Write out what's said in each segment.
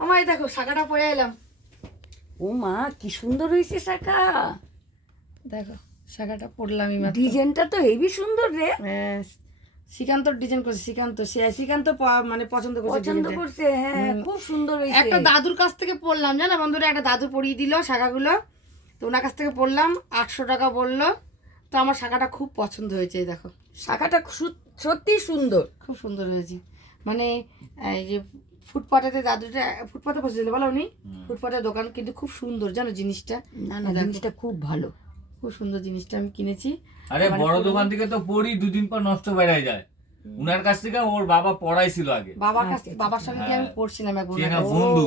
আমায় দেখো শাখাটা পরে এলাম। ও মা কি সুন্দর হয়েছে শাখা, দেখো শাখাটা পরলাম। ডিজাইনটা তো হেভি সুন্দর রে। শ্রীকান্ত ডিজাইন করছে, শ্রীকান্ত মানে পছন্দ পছন্দ করছে, হ্যাঁ খুব সুন্দর হয়েছে। একটা দাদুর কাছ থেকে পড়লাম জানো বন্ধুরা, একটা দাদু পরিয়ে দিল শাখাগুলো, তো ওনার কাছ থেকে পড়লাম, 800 টাকা বললো। তো আমার শাখাটা খুব পছন্দ হয়েছে। এই দেখো শাখাটা সত্যি সুন্দর, খুব সুন্দর হয়েছে। মানে এই যে ফুটপাতেতে দাদুটা ফুটপাতে বসেছিল বলো উনি, ফুটপাতের দোকান, কিন্তু খুব সুন্দর জানো জিনিসটা। না না জিনিসটা খুব ভালো, খুব সুন্দর জিনিসটা আমি কিনেছি। আরে বড় দোকান থেকে তো পড়ি 2 দিন পর নষ্ট বেড়ে যায়। উনার কাছ থেকে ওর বাবা পড়াইছিল আগে, বাবার সঙ্গে গিয়ে আমি পড়ছিলাম একবার চেনা বন্ধু,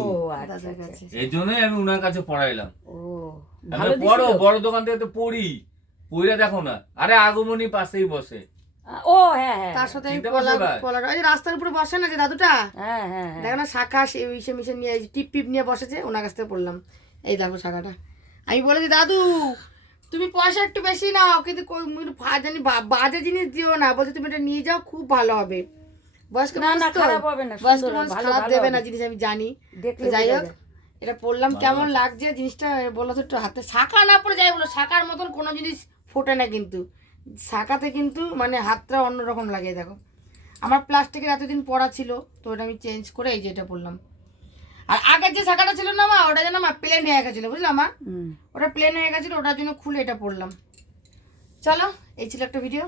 দাদার কাছে। এই জন্যই আমি উনার কাছে পড়াইলাম। ও আমি পড়ো বড় দোকান থেকে তো পড়ি, পড়ে দেখো না, আরে আগমনী পাশেই বসে। ও হ্যাঁ হ্যাঁ তার সাথে আমি চিনতে পারছো ভাই? পলার ওই যে রাস্তার উপরে বসে না যে দাদুটা, হ্যাঁ হ্যাঁ দেখো না শাখা ইসে মিশে নিয়ে টিপ টিপ নিয়ে বসেছে, ওনার কাছ থেকে পড়লাম। এই দেখো শাখাটা। আমি বলেছি দাদু তুমি পয়সা একটু বেশি নাও, কিন্তু জানি বাজে জিনিস দিও না, বলছে তুমি এটা নিয়ে যাও খুব ভালো হবে। বয়স্ক না মানুষ না তো, খারাপ হবে না, বয়স্ক সুন্দর, মানুষ ভালো খারাপ ভালো দেবে হবে। না জিনিস আমি জানি। দেখলে তো যাই বোঝা হোক যায়। এটা পড়লাম, কেমন লাগছে জিনিসটা বলো তো একটু। হাতে শাখা না পড়ে যাই বলো, শাখার মতন কোনো জিনিস ফোটে না, কিন্তু শাখাতে কিন্তু মানে হাতটা অন্যরকম লাগে। দেখো আমার প্লাস্টিকের এতদিন পড়া ছিল, তো ওটা আমি চেঞ্জ করে এই যে এটা পড়লাম। আর আগের যে শাখাটা ছিল না মা, ওটা যেন মা প্লেন হয়ে গেছিলো বুঝলাম মা, ওটা প্লেন হয়ে গেছিলো, ওটার জন্য খুলে এটা পড়লাম। চলো এই ছিল একটা ভিডিও।